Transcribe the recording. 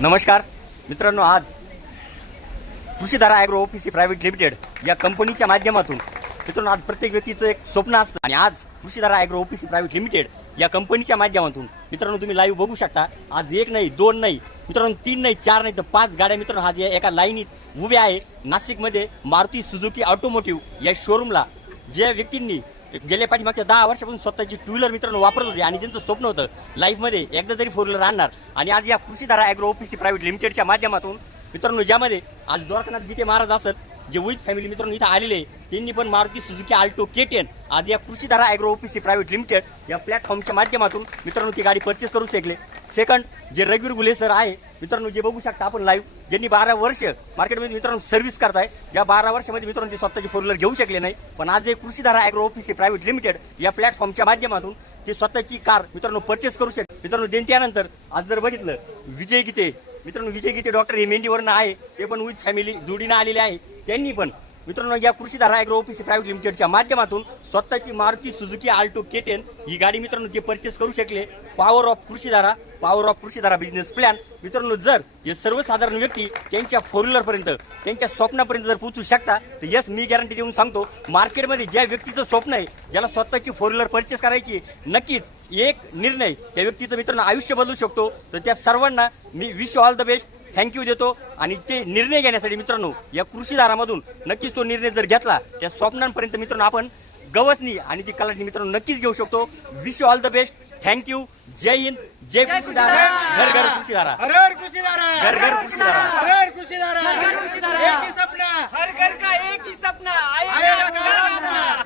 नमस्कार मित्रांनो, आज कृषीधारा ॲग्रो ओपीसी प्रायव्हेट लिमिटेड या कंपनीच्या माध्यमातून मित्रांनो आज प्रत्येक व्यक्तीचं एक स्वप्न असतं आणि आज कृषीधारा ॲग्रो ओपीसी प्रायव्हेट लिमिटेड या कंपनीच्या माध्यमातून मित्रांनो तुम्ही लाईव्ह बघू शकता. आज एक नाही, दोन नाही मित्रांनो, तीन नाही, चार नाही तर 5 गाड्या मित्रांनो आज एका लाईनीत उभ्या आहे. नाशिकमध्ये मारुती सुझुकी ऑटोमोटिव्ह या शोरूमला ज्या व्यक्तींनी गेल्या पाठीमागच्या 10 वर्षापासून स्वतःची टू व्हीलर मित्रांनो वापरत होते आणि त्यांचं स्वप्न होतं लाईफमध्ये एकदा तरी 4 व्हीलर आणणार. आणि आज या कृषीधारा ॲग्रो ओपीसी प्रायव्हेट लिमिटेडच्या माध्यमातून मित्रांनो ज्यामध्ये आज द्वारकानाथ गीते महाराज असत जे विथ फॅमिली मित्रांनो इथं आलेले, त्यांनी पण मारुती सुझुकी आल्टो K10 आज या कृषीधारा ॲग्रो ओपीसी प्रायव्हेट लिमिटेड या प्लॅटफॉर्मच्या माध्यमातून मित्रांनो ती गाडी परचेस करू शकले. सेकंड जे रघुवीर गुले सर आहे मित्रांनो, जे बघू शकता आपण लाईव्ह, ज्यांनी 12 वर्ष मार्केटमध्ये मित्रांनो सर्व्हिस करताय, ज्या 12 वर्षामध्ये मित्रांनो ते स्वतःची 4 व्हीलर घेऊ शकले नाही, पण आज एक कृषीधारा ॲग्रो ओपीसी प्रायव्हेट लिमिटेड या प्लॅटफॉर्मच्या माध्यमातून ते स्वतःची कार मित्रांनो परचेस करू शकते. मित्रांनो त्यानंतर आज जर बघितलं विजय गीते मित्रांनो, विजय गीते डॉक्टर हे मेंढीवरनं आहे, ते पण विथ फॅमिली जोडीनं आलेले आहे. त्यांनी पण मित्रांनो या कृषीधारा ॲग्रो ओपीसी प्रायव्हेट लिमिटेडच्या माध्यमातून स्वतःची मारुती सुझुकी आल्टो K10 ही गाडी मित्रांनो ते परचेस करू शकले. पॉवर ऑफ कृषीधारा बिझनेस प्लॅन मित्रांनो, जर हे सर्वसाधारण व्यक्ती त्यांच्या 4 व्हीलरपर्यंत त्यांच्या स्वप्नापर्यंत जर पोहोचू शकता तर यस मी गॅरंटी देऊन सांगतो, मार्केटमध्ये ज्या व्यक्तीचं स्वप्न आहे, ज्याला स्वतःची 4 व्हीलर परचेस करायची, नक्कीच एक निर्णय त्या व्यक्तीचं मित्रांनो आयुष्य बदलू शकतो. तर त्या सर्वांना मी wish all the best, thank you देतो. आणि ते निर्णय घेण्यासाठी मित्रांनो या कृषीधारामधून नक्कीच तो निर्णय जर घेतला, त्या स्वप्नांपर्यंत मित्रांनो आपण गवसनी आणि ती कलाटणी मित्रांनो नक्कीच घेऊ शकतो. Wish all the best, thank you. जय हिंद, जय कृषीधारा, घर घर कृषीधारा, हर हर कृषीधारा, घर घर कृषीधारा, हर हर कृषीधारा, हर घर कृषीधारा, एक ही सपना, हर घर का एक ही सपना आएगा आएगा।